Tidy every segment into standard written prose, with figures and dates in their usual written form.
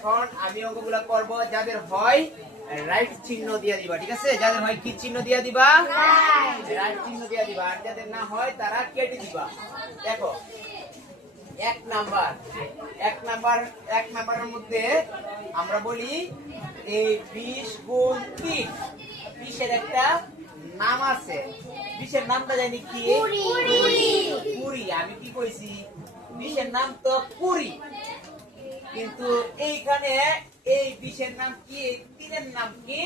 এখন আমি অঙ্কগুলো করব, যাদের হয় রাইট চিহ্ন দিয়ে দিবা, ঠিক আছে? যাদের হয় কি চিহ্ন দিয়ে দিবা? রাইট চিহ্ন দিয়ে দিবা। আর যাদের না হয় তারা কেটে দিবা। দেখো এক নাম্বারের মধ্যে আমরা বলি এই 20 গুণ 3। 20 এর একটা নাম আছে। 20 এর নামটা জানি কি? কুড়ি। আমি কি কইছি? 20 এর নাম তো কুড়ি, কিন্তু এইখানে এই 20 এর নাম কি, এই 3 এর নাম কি,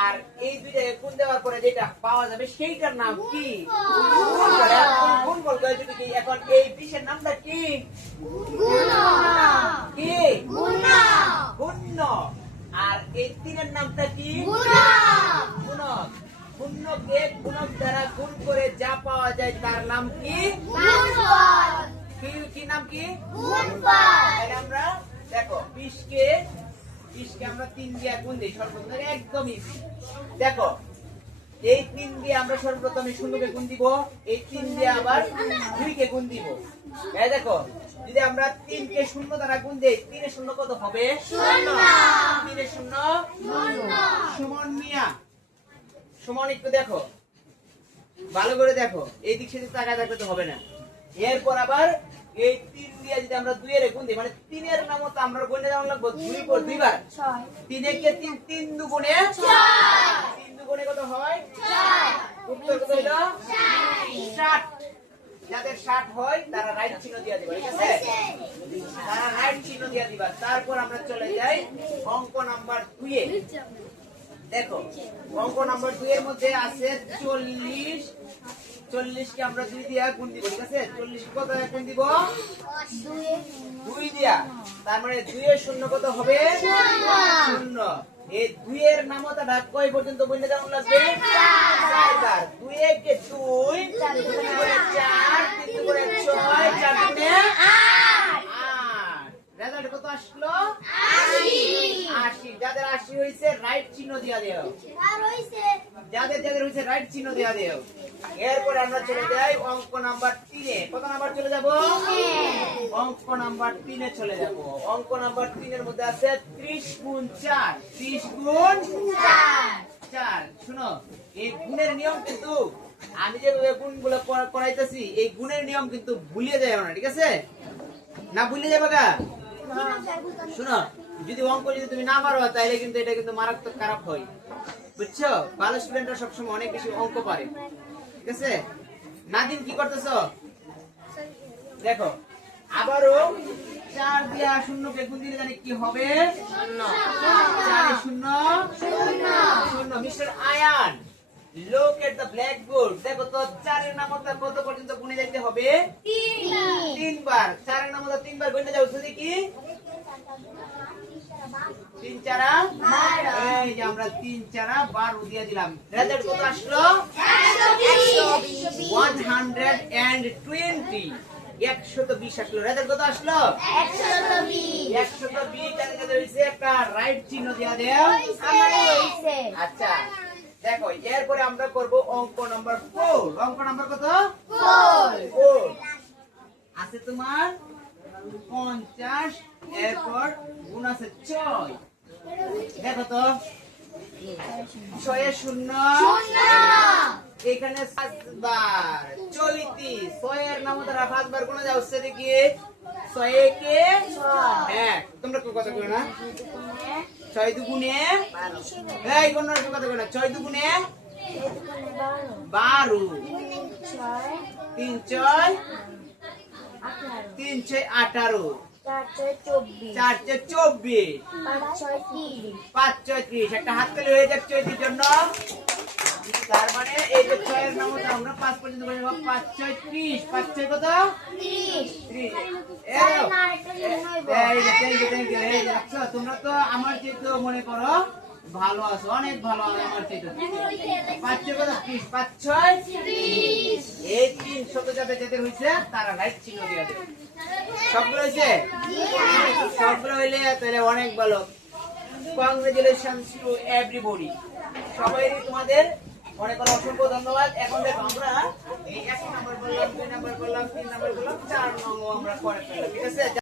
আর এই দুইটা গুণ দেওয়ার পরে যেটা পাওয়া যাবে সেইটার নাম কি? গুণ বলতে কি? এখন এই 20 এর নামটা কি? কি? গুণ্য। আর এই 3 এর নামটা কি? গুণক। গুণ্যকে গুণক দ্বারা গুণ করে যা পাওয়া যায় তার নাম কি? কি নাম কি? আমরা দেখো 20 কে আমরা 3 দিয়ে গুণ দিই সর্বপ্রথম, একদম ইজি। দেখো এই 3 দিয়ে আমরা সর্বপ্রথমে 0 কে গুণ দিব, এই 3 দিয়ে আবার 2 কে গুণ দিব। এই দেখো যদি আমরা 3 কে 0 দ্বারা গুণ দেই, 3 এর 0 কত হবে? 0। 3 এর 0 সমান মিয়া সমান। একটু দেখো ভালো করে দেখো, এই দিক সেদিক তাকায় থাকলে তো হবে না। এরপর আবার এই 3 দিয়ে যদি আমরা 2 এর গুণ দিই, মানে 3 এর নামও তো আমরা গুণে দেওয়া লাগবে 2 পর 2 বার। 3 এ কে 3, 3 দুগুণে 4। 3 দুগুণে কত হয়? 4। উত্তর কত হলো? 60। যাদের 60 হয় তারা রাইট চিহ্ন দিয়ে দিবা, ঠিক আছে? তারা রাইট চিহ্ন দিয়ে দিবা। তারপর আমরা চলে যাই অঙ্ক নাম্বার 2 এ। দেখো অঙ্ক নাম্বার 2 এর মধ্যে আছে 40। 40 কে আমরা 2 দিয়া গুণ দিব, ঠিক আছে? 40 কত গুণ দিব? 2 দিয়া। তার মানে 2 এর 0 কত হবে? 0। এই 2 এর নামতা ভাগ কয় পর্যন্ত গুণে দেওয়া লাগবে? 4 বার। 2 এ কে 2, 4 করে 4, 3 করে 6, 4 গুণে 8। রেজাল্ট কত আসলো? 80। যাদের 80 হইছে রাইট চিহ্ন দিয়া দিও। যাদের হইছে রাইট চিহ্ন দিয়া দিও। এরপর আমরা চলে যাই অঙ্ক নাম্বার 3 এ। কত নাম্বার চলে যাব? অঙ্ক নাম্বার 3 এ চলে যাব। অঙ্ক নাম্বার 3 এর মধ্যে আছে 30 গুণ 4। 30 গুণ 4। শুনো, এই গুণের নিয়ম কিন্তু আমি যেভাবে গুণগুলো করাইতেছি, এই গুণের নিয়ম কিন্তু ভুলিয়ে যায় না, ঠিক আছে? না ভুলিয়ে যাবে গা? শুনো, যদি অঙ্ক যদি তুমি না পারো তাহলে কিন্তু এটা কিন্তু মারাত্মক খারাপ হয়, বুঝছো? ভালো স্টুডেন্টরা সবসময় অনেক বেশি অঙ্ক পারে, ঠিক আছে? নাদিম কি করতেছো? দেখো আবারও 4 দিয়া 0 কে গুণ দিলে জানি কি হবে? 0। 4 0 mister Ayaan, look at the blackboard. দেখো তো 4 এর নামতা কত পর্যন্ত গুণে যাইতে হবে? 3 বার। 4 এর নামতা 3 বার গুণে যাও শুধু কি? 3 4 12। এই যে আমরা 3 4 12 দিয়ে দিলাম। রেজাল্ট কত আসলো? 120। 120 আসলো। রেজাল্ট কত আসলো? 120। যাদের হইছে একটা রাইট চিহ্ন দিয়া দাও। আমার হইছে। আচ্ছা দেখো এরপরে আমরা করব অঙ্ক নাম্বার 4। অঙ্ক নাম্বার কত? 4 আছে তোমার 50। এরপর গুণ আছে 6। দেখো তো 6 এর 0 এখানে 5 বার। চলিতি 6 এর নাম দ্বারা 5 বার গুণে যাও, সেটা কি? 6 একে 6। তোমরা তো কথা কইও না? 6 দুগুণে 12। এই কোন কথা কইও না? 6 দুগুণে 12। 3 6 18। 4 6 24। 5 6 30। একটা হাত তালি হয়ে যাচ্ছে এর জন্য। তার মানে এই যে 6 এর নামটা আমরা 5 পর্যন্ত বলব। 5 6 30। 5 6 কত? 30। এই দেখো তোমরা তো আমার চেয়ে মনে করো ভালো আছো, অনেক ভালো আমার চেয়ে। 5 6 কত? 30। 5 6 30। এই 3 শব্দ যাদের হইছে তারা রাইট চিহ্ন দিয়ে দেবে। সবগুলো হইছে? সবগুলো হইলে তাহলে অনেক ভালো। Congratulations to everybody. সবাইকে তোমাদের অনেক অসংখ্য ধন্যবাদ। এখন দেখো আমরা এই 1 নাম্বার বললাম, 2 নাম্বার বললাম, 3 নাম্বার বললাম, 4 নম্বর আমরা করে ফেললাম, ঠিক আছে?